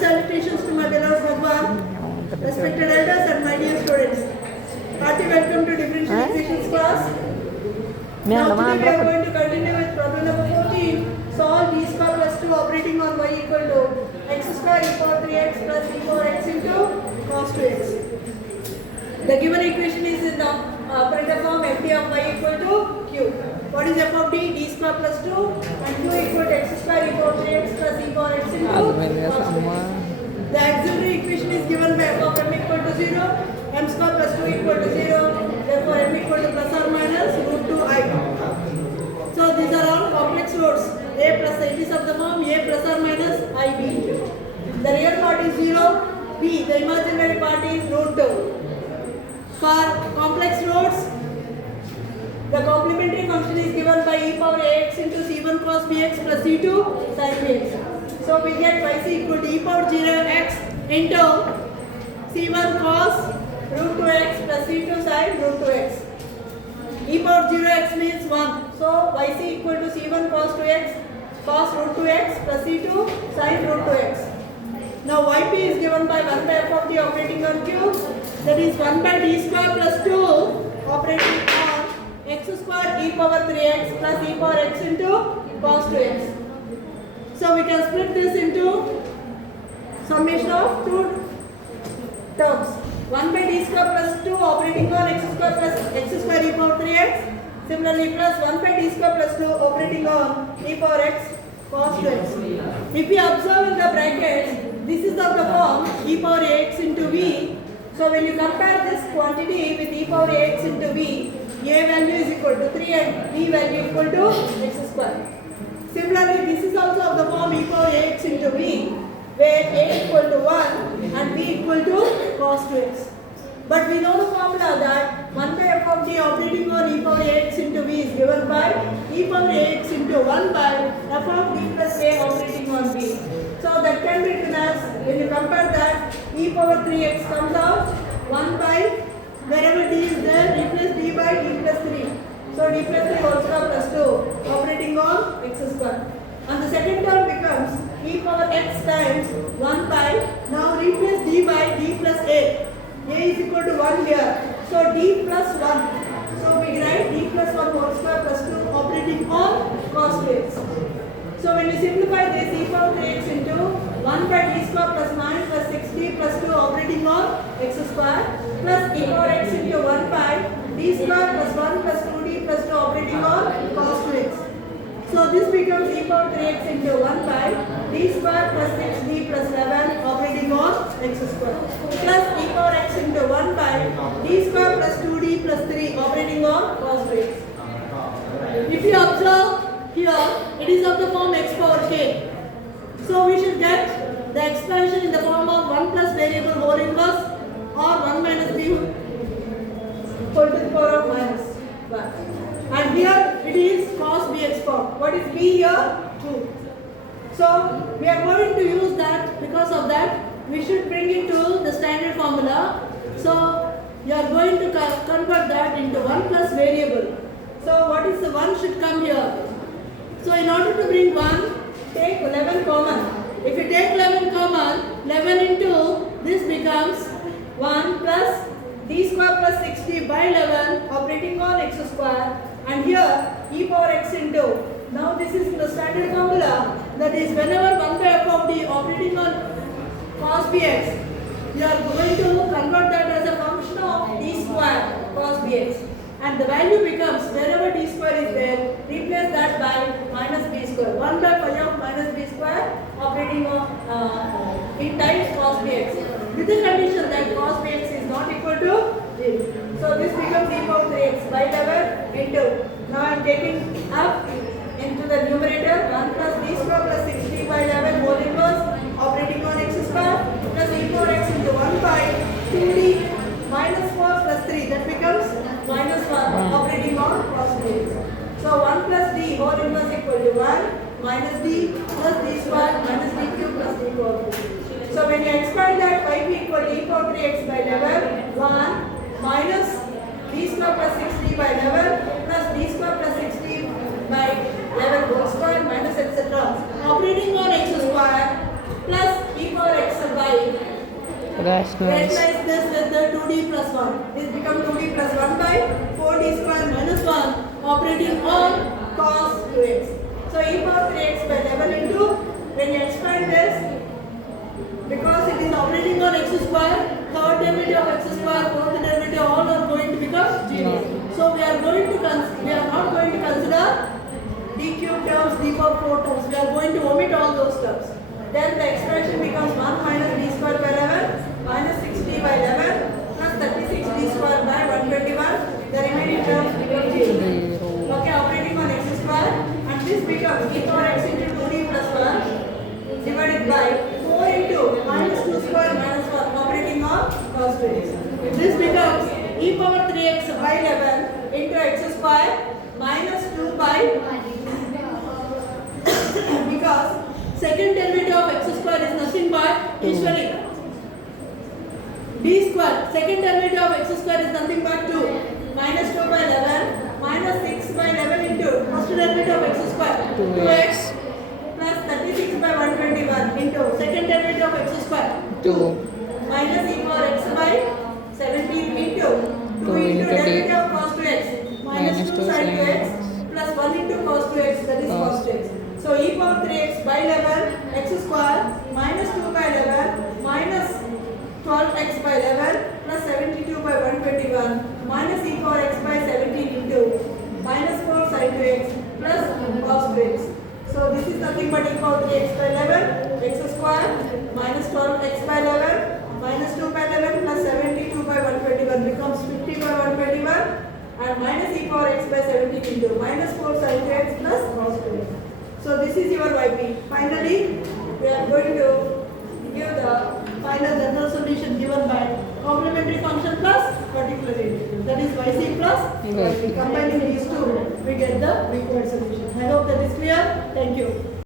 salutations to my beloved Bhagwan, respected elders and my dear students. Hearty welcome to differential equations class. Now today we are going to continue with problem number 14. Solve d square plus 2 operating on y equal to x square e power 3x plus e power x into cos 2x. The given equation is in the operator form ft of y equal to q. What is f of d? D square plus 2 and q equal to x square e power 3x plus e power x into cos 2x. The auxiliary equation is given by f of m equal to 0, m square plus 2 equal to 0, therefore m equal to plus or minus root 2i. So these are all complex roots. A plus it is of the form a plus or minus ib. The real part is 0, b, the imaginary part is root 2. For complex roots, the complementary function is given by e power ax into c1 cos bx plus c2 sin bx. So we get yc equal to e power 0x into c1 cos root 2x plus c2 sin root 2x. E power 0x means 1. So yc equal to c1 cos 2x cos root 2x plus c2 sin root 2x. Now yp is given by 1 by f of t operating on q, that is 1 by d square plus 2 operating on x square e power 3x plus e power x into cos 2x. So we can split this into summation of two terms. 1 by d square plus 2 operating on x square plus x square e power 3x. Similarly plus 1 by d square plus 2 operating on e power x cos 2x. If we observe in the brackets, this is of the form e power ax into v. So when you compare this quantity with e power ax into v, a value is equal to 3 and b value equal to x square. Similarly, this is also of the form e power ax into v, where a equal to 1 and b equal to cos 2x. But we know the formula that 1 by f of t operating on e power ax into v is given by e power ax into 1 by f of d plus a operating on b. So that can be written as, when you compare that, e power 3x comes out 1 by, wherever d is there, replace d by d plus 3. So d plus 3 whole square plus 2 operating on x square. And the second term becomes e power x times 1 by, now replace d by d plus a. A is equal to 1 here. So d plus 1. So we write d plus 1 whole square plus 2 operating on cos 2x. So when you simplify this, e power 3x into 1 by d square plus 9 plus 6d plus 2 operating on x square plus e power x into 1 by d square plus 1 plus 2d plus 2 operating on cos 2x. So this becomes e power 3x into 1 by d square plus 6d plus 11 operating on x square plus e power x into 1 by d square plus 2d plus 3 operating on cos 2x. If you observe here, it is of the form x power k. So we should get the expansion in the form of 1 plus variable whole inverse or 1 minus b whole to the power of minus 1. And here it is cos bx form. What is b here? 2. So we are going to use that. Because of that, we should bring it to the standard formula. So you are going to convert that into 1 plus variable. So what is the 1 should come here. So in order to bring 1, take 11 common. If you take 11 common, 11 into this becomes 1 plus d square plus 6d by 11 operating on x square, and here e power x into, now this is the standard formula, that is whenever 1 by f of d operating on cos bx, you are going to convert that as a function of d square cos bx. And the value becomes, wherever d square is there, replace that by minus b square. 1 by phi of minus b square operating on in times cos bx. With the condition that cos bx is not equal to 0. So this becomes e power 3x by 11 into, now I am taking up into the numerator 1 plus d square plus 6d by 11 whole inverse operating on x square plus e power x into 1 by 2d minus 4 plus 3, that becomes minus 1 operating on cos 2x. So 1 plus d whole inverse equal to 1 minus d plus d square minus d cube plus d power 2. So when you expand that, yp equal to e power 3x by 11, 1 minus d square plus 6d by 11 plus d square plus 6d by 11 whole square minus etc. operating on x square plus e power x Rationalize. Rationalize this with the 2d plus 1. This becomes 2d plus 1 by 4d square minus 1 operating on cos 2x. So e power 3x by 11 into, when you expand this, because it is operating on x square, third derivative of x square, fourth derivative, all are going to become 0. So we are not going to consider d cube terms, d power 4 terms. We are going to omit all those terms. Then the expression becomes 1 minus d square by 11 minus 6d by 11 plus 36d square by 121. The remaining terms become 0. Okay, operating on x square, and this becomes e power x into 2d plus 1 divided by 4 into minus 2 square minus 1 operating on cos 2x. This becomes e power 3x by 11 into x square minus 2 by because second derivative of x square is nothing but usually d square. Second derivative of x square is nothing but 2 minus 2 by 11 minus 6 by 11 into first derivative of x square 2x plus 36 by 121 into second derivative of x square 2 minus e power x by 17 into 2 into derivative of cos 2x minus 2 sin 2x plus 1 into cos 2x, that is cos 2x. So e power 3x by 11 x square minus 2 by 11 minus 12x by 11 plus 72 by 121 minus e power x by 17 into minus 4 sin 2x plus cos 2x. So this is nothing but e power 3x by 11 x square minus 12x by 11 minus 2 by 11 plus 72 by 121 becomes 50 by 121 and minus e power x by 17 into minus 4 sin 2x plus cos 2x. So this is your YP. Finally, we are going to give the final general solution given by complementary function plus particular derivative. That is YC plus YP. Combining these two, we get the required solution. I hope that is clear. Thank you.